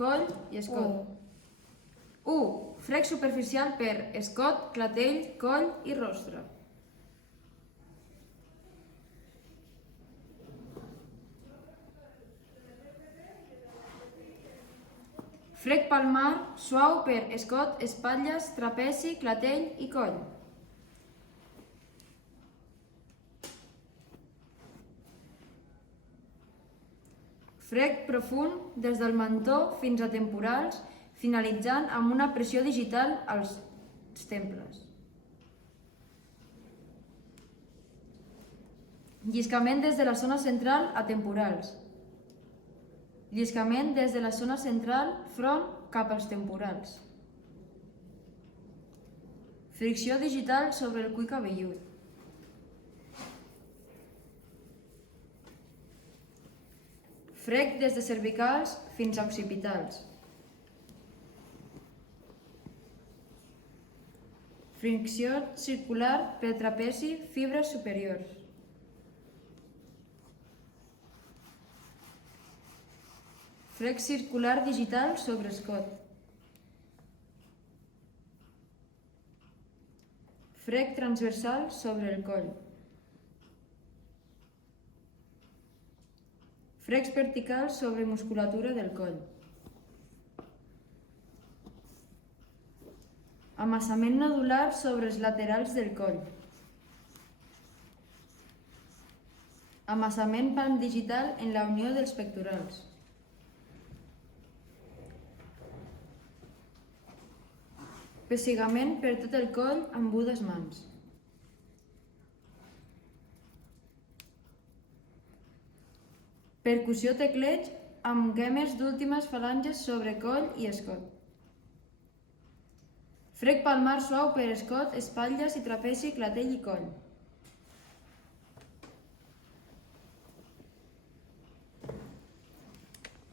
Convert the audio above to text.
coll i escot. 1. Frec superficial per escot, clatell, coll i rostre. Frec palmar suau per escot, espatlles, trapezi, clatell i coll. Frec profund des del mentó fins a temporals, finalitzant amb una pressió digital als temples. Lliscament des de la zona central a temporals. Lliscament des de la zona central front cap als temporals. Fricció digital sobre el cuir cabellut. Frec des de cervicals fins a occipitals. Fricció circular per trapezi, fibres superiors. Frec circular digital sobre escot. Frec transversal sobre el coll. Frecs verticals sobre musculatura del coll. Amassament nodular sobre els laterals del coll. Amassament palm digital en la unió dels pectorals. Pessigament per tot el coll amb budes mans. Percussió tecleig amb guèmers d'últimes falanges sobre coll i escot. Frec palmar suau per escot, espatlles i trapezi, clatell i coll.